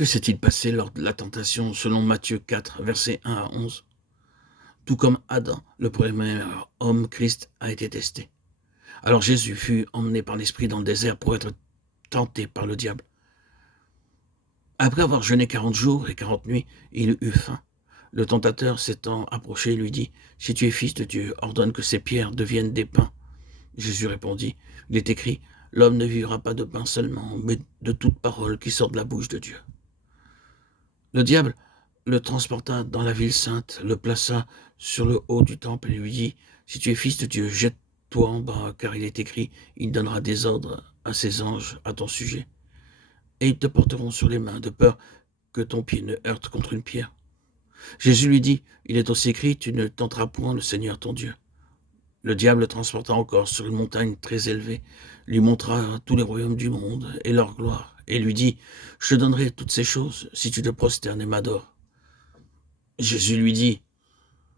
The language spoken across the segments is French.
Que s'est-il passé lors de la tentation selon Matthieu 4, versets 1 à 11? Tout comme Adam, le premier homme, Christ, a été testé. Alors Jésus fut emmené par l'Esprit dans le désert pour être tenté par le diable. Après avoir jeûné 40 jours et 40 nuits, il eut faim. Le tentateur s'étant approché lui dit, « Si tu es fils de Dieu, ordonne que ces pierres deviennent des pains. » Jésus répondit, « Il est écrit, l'homme ne vivra pas de pain seulement, mais de toute parole qui sort de la bouche de Dieu. » Le diable le transporta dans la ville sainte, le plaça sur le haut du temple et lui dit, « Si tu es fils de Dieu, jette-toi en bas, car il est écrit, il donnera des ordres à ses anges à ton sujet, et ils te porteront sur les mains, de peur que ton pied ne heurte contre une pierre. » Jésus lui dit, « Il est aussi écrit, tu ne tenteras point le Seigneur ton Dieu. » Le diable le transporta encore sur une montagne très élevée, lui montra tous les royaumes du monde et leur gloire, et lui dit, « Je te donnerai toutes ces choses si tu te prosternes et m'adores. » Jésus lui dit,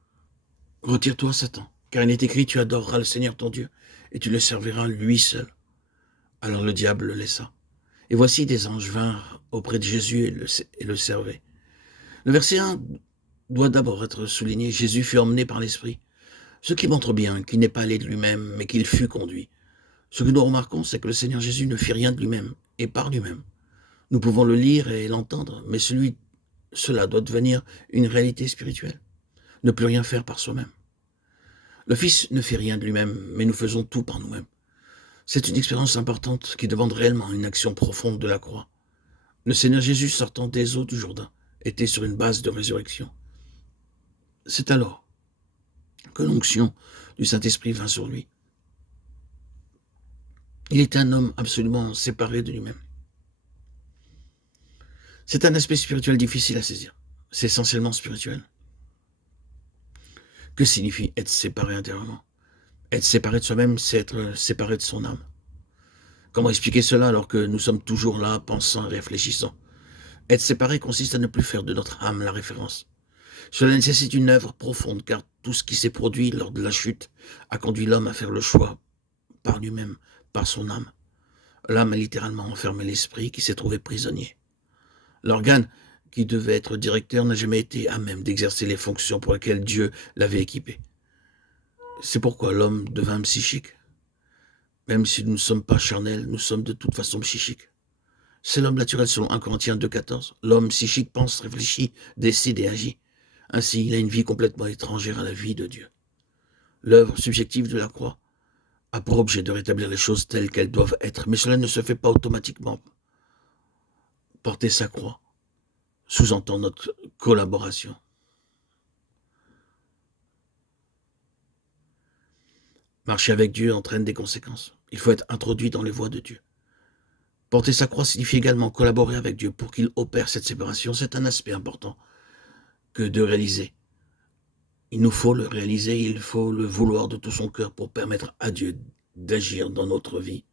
« Retire-toi, Satan, car il est écrit, tu adoreras le Seigneur ton Dieu, et tu le serviras lui seul. » Alors le diable le laissa. Et voici des anges vinrent auprès de Jésus et le servaient. Le verset 1 doit d'abord être souligné, Jésus fut emmené par l'Esprit, ce qui montre bien qu'il n'est pas allé de lui-même, mais qu'il fut conduit. Ce que nous remarquons, c'est que le Seigneur Jésus ne fit rien de lui-même et par lui-même. Nous pouvons le lire et l'entendre, mais cela doit devenir une réalité spirituelle. Ne plus rien faire par soi-même. Le Fils ne fait rien de lui-même, mais nous faisons tout par nous-mêmes. C'est une expérience importante qui demande réellement une action profonde de la croix. Le Seigneur Jésus, sortant des eaux du Jourdain, était sur une base de résurrection. C'est alors que l'onction du Saint-Esprit vint sur lui. Il était un homme absolument séparé de lui-même. C'est un aspect spirituel difficile à saisir. C'est essentiellement spirituel. Que signifie être séparé intérieurement? Être séparé de soi-même, c'est être séparé de son âme. Comment expliquer cela alors que nous sommes toujours là, pensant et réfléchissant? Être séparé consiste à ne plus faire de notre âme la référence. Cela nécessite une œuvre profonde, car tout ce qui s'est produit lors de la chute a conduit l'homme à faire le choix par lui-même, par son âme. L'âme a littéralement enfermé l'esprit qui s'est trouvé prisonnier. L'organe qui devait être directeur n'a jamais été à même d'exercer les fonctions pour lesquelles Dieu l'avait équipé. C'est pourquoi l'homme devint psychique. Même si nous ne sommes pas charnels, nous sommes de toute façon psychiques. C'est l'homme naturel selon 1 Corinthiens 2,14. L'homme psychique pense, réfléchit, décide et agit. Ainsi, il a une vie complètement étrangère à la vie de Dieu. L'œuvre subjective de la croix a pour objet de rétablir les choses telles qu'elles doivent être, mais cela ne se fait pas automatiquement. Porter sa croix sous-entend notre collaboration. Marcher avec Dieu entraîne des conséquences. Il faut être introduit dans les voies de Dieu. Porter sa croix signifie également collaborer avec Dieu pour qu'il opère cette séparation. C'est un aspect important que de réaliser. Il nous faut le réaliser, il faut le vouloir de tout son cœur pour permettre à Dieu d'agir dans notre vie.